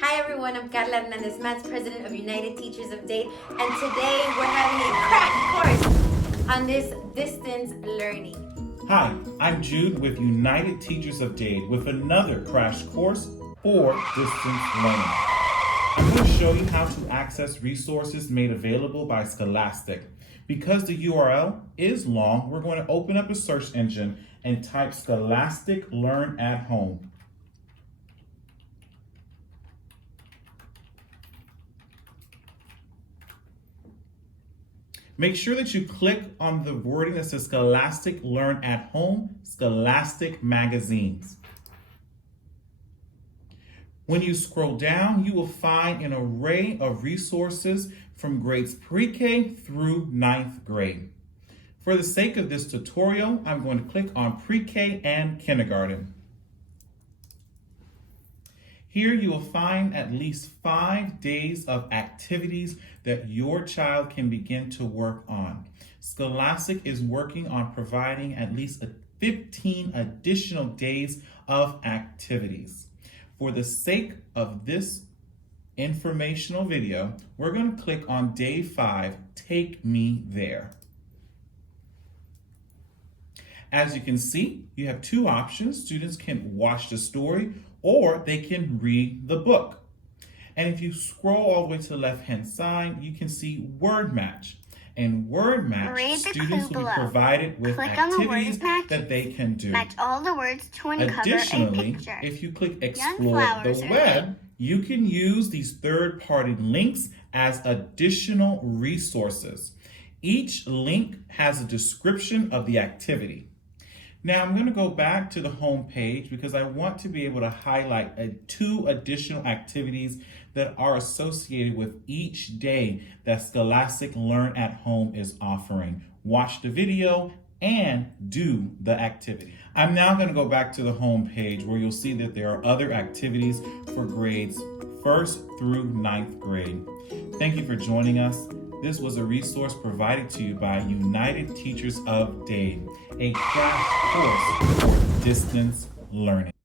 Hi everyone, I'm Carla Hernandez Mats, President of United Teachers of Dade, and today we're having a crash course on this distance learning. Hi, I'm Jude with United Teachers of Dade with another crash course for distance learning. I'm going to show you how to access resources made available by Scholastic. Because the URL is long, we're going to open up a search engine and type Scholastic Learn at Home. Make sure that you click on the wording that says Scholastic Learn at Home, Scholastic Magazines. When you scroll down, you will find an array of resources from grades pre-K through 9th grade. For the sake of this tutorial, I'm going to click on pre-K and kindergarten. Here you will find at least 5 days of activities that your child can begin to work on. Scholastic is working on providing at least 15 additional days of activities. For the sake of this informational video, we're going to click on Day 5, Take Me There. As you can see, you have 2 options. Students can watch the story or they can read the book. And if you scroll all the way to the left-hand side, you can see Word Match. And Word Match, students will be provided with activities that they can do. Match all the words to uncover Additionally, a picture. if you click Explore the Web, you can use these third-party links as additional resources. Each link has a description of the activity. Now I'm going to go back to the home page because I want to be able to highlight 2 additional activities that are associated with each day that Scholastic Learn at Home is offering. Watch the video and do the activity. I'm now going to go back to the home page where you'll see that there are other activities for grades 1st through 9th grade. Thank you for joining us. This was a resource provided to you by United Teachers of Dade, a crash course for distance learning.